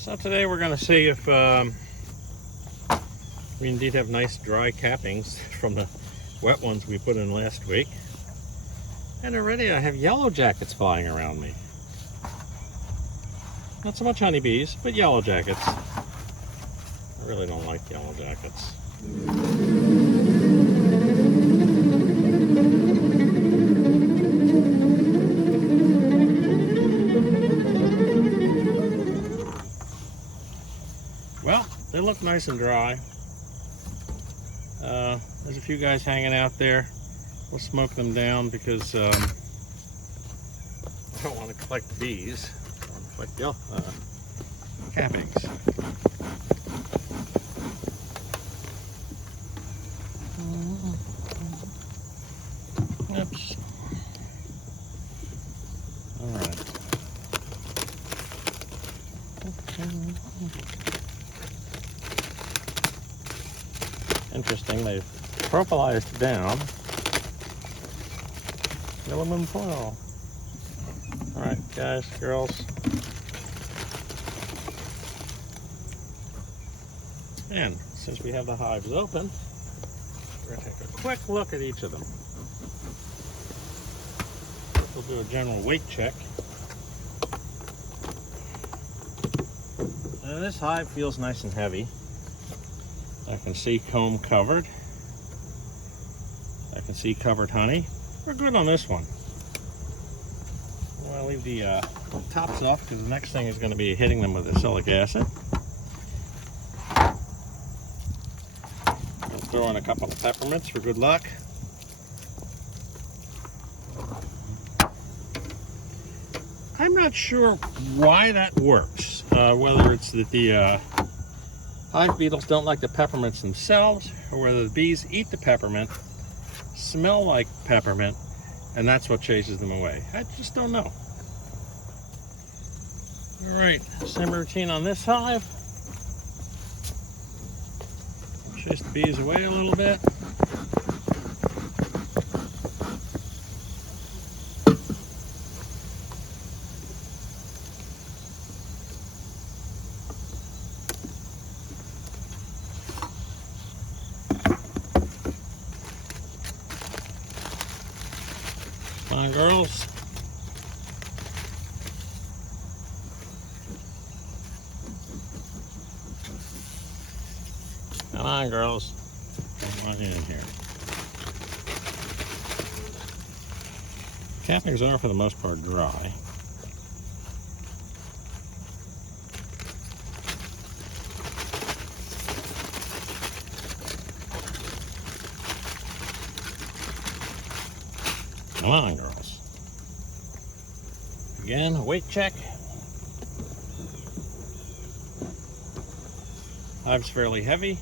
So today we're going to see if we indeed have nice dry cappings from the wet ones we put in last week. And already I have yellow jackets flying around me. Not so much honeybees, but yellow jackets. I really don't like yellow jackets. Well, they look nice and dry. There's a few guys hanging out there. We'll smoke them down because I don't want to collect bees. I want to collect cappings. Oops. All right. Interesting, they've propolized down aluminum foil. All right, guys, girls. And since we have the hives open, we're going to take a quick look at each of them. We'll do a general weight check. And this hive feels nice and heavy. I can see comb covered. I can see covered honey. We're good on this one. I'll leave the tops off because the next thing is going to be hitting them with acrylic acid. I'll throw in a couple of peppermints for good luck. I'm not sure why that works. Whether it's that the hive beetles don't like the peppermints themselves, or whether the bees eat the peppermint, smell like peppermint, and that's what chases them away. I just don't know. All right, same routine on this hive. Chase the bees away a little bit. Come on, girls. Come on, girls. Come on in here. Cappings are, for the most part, dry. Come on, girls. Again, a weight check. Hive's fairly heavy.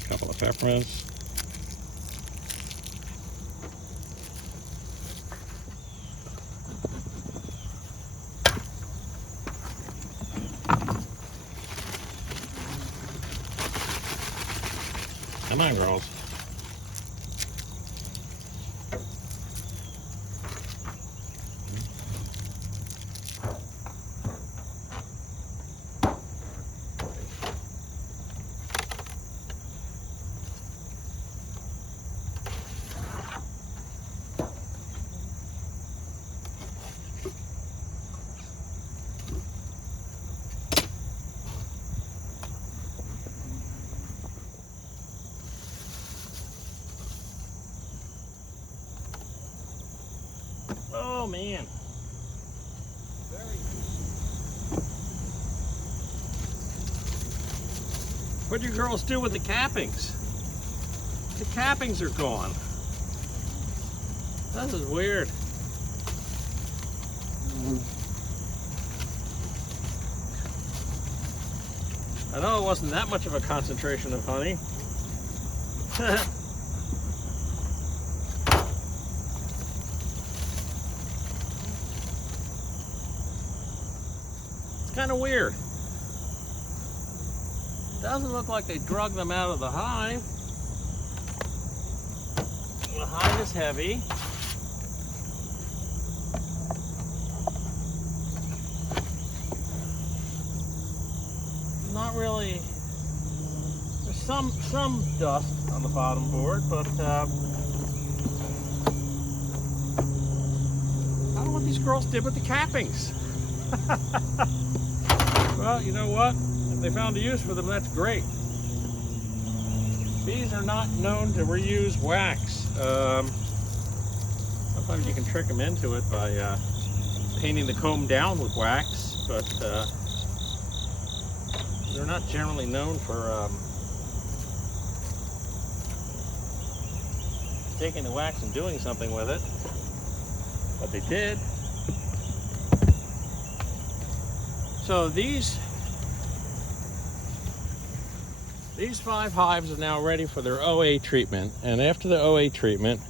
A couple of peppermints. Come on, girls. Oh man. What do you girls do with the cappings? The cappings are gone. This is weird. I know it wasn't that much of a concentration of honey. Kind of weird. Doesn't look like they drug them out of the hive. The hive is heavy. really, there's some dust on the bottom board, but I don't know what these girls did with the cappings. Well, you know what? If they found a use for them, that's great. Bees are not known to reuse wax. Sometimes you can trick them into it by painting the comb down with wax, but they're not generally known for taking the wax and doing something with it, but they did. So these 5 hives are now ready for their OA treatment, and after the OA treatment,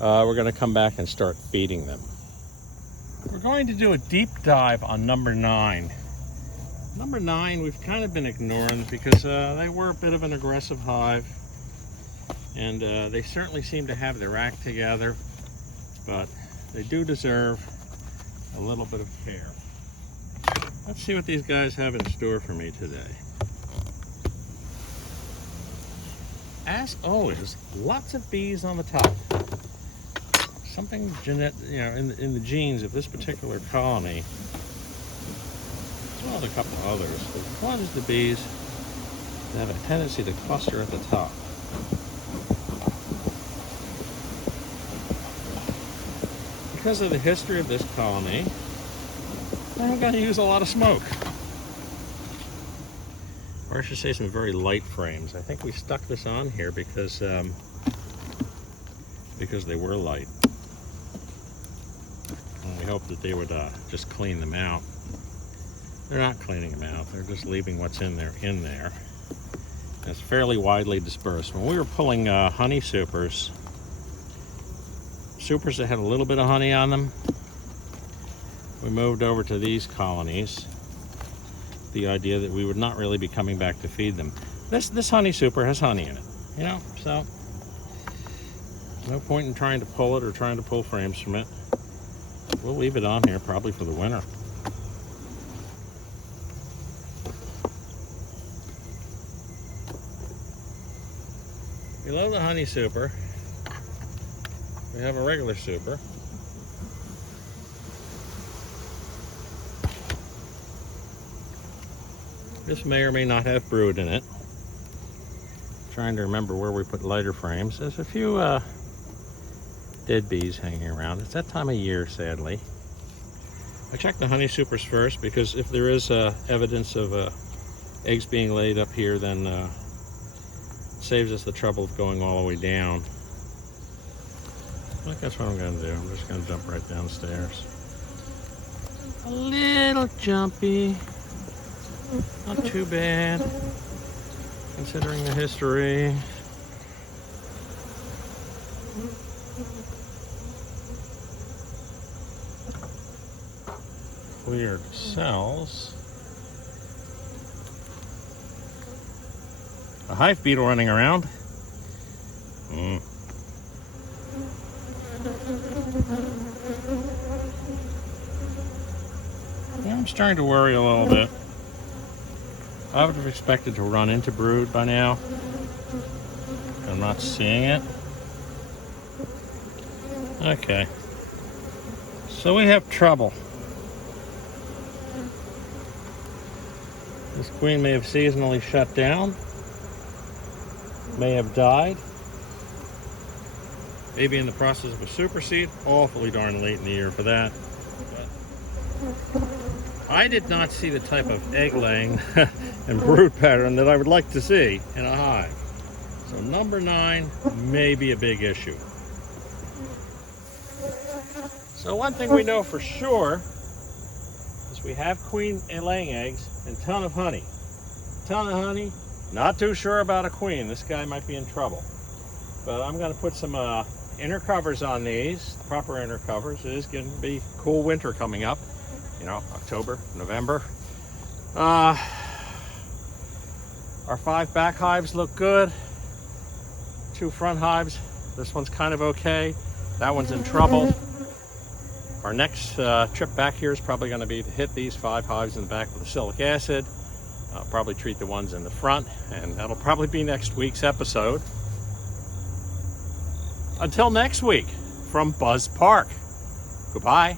we're going to come back and start feeding them. We're going to do a deep dive on number 9. Number 9 we've kind of been ignoring because they were a bit of an aggressive hive, and they certainly seem to have their act together, but they do deserve a little bit of care. Let's see what these guys have in store for me today. As always, lots of bees on the top. Something in the genes of this particular colony, as well as a couple of others, that causes the bees to have a tendency to cluster at the top. Because of the history of this colony, I'm going to use a lot of smoke. Or I should say some very light frames. I think we stuck this on here because they were light. And we hoped that they would just clean them out. They're not cleaning them out. They're just leaving what's in there in there. And it's fairly widely dispersed. When we were pulling honey supers that had a little bit of honey on them, we moved over to these colonies. The idea that we would not really be coming back to feed them. This honey super has honey in it, you know, so no point in trying to pull it or trying to pull frames from it. We'll leave it on here probably for the winter. Below the honey super, we have a regular super. This may or may not have brood in it. I'm trying to remember where we put lighter frames. There's a few dead bees hanging around. It's that time of year, sadly. I check the honey supers first because if there is evidence of eggs being laid up here, then it saves us the trouble of going all the way down. I think that's what I'm going to do. I'm just going to jump right downstairs. A little jumpy. Not too bad, considering the history. Cleared cells. A hive beetle running around. Yeah, I'm starting to worry a little bit. I would have expected to run into brood by now. I'm not seeing it. Okay. So we have trouble. This queen may have seasonally shut down. May have died. Maybe in the process of a superseed. Awfully darn late in the year for that. But I did not see the type of egg laying and brood pattern that I would like to see in a hive. So number 9 may be a big issue. So one thing we know for sure is we have queen laying eggs and a ton of honey. Not too sure about a queen. This guy might be in trouble. But I'm going to put some inner covers on these, proper inner covers. It is going to be cool winter coming up. You know, October, November. Our 5 back hives look good. 2 front hives. This one's kind of okay. That one's in trouble. Our next trip back here is probably going to be to hit these 5 hives in the back with acrylic acid. I'll probably treat the ones in the front, and that'll probably be next week's episode. Until next week, from Buzz Park. Goodbye.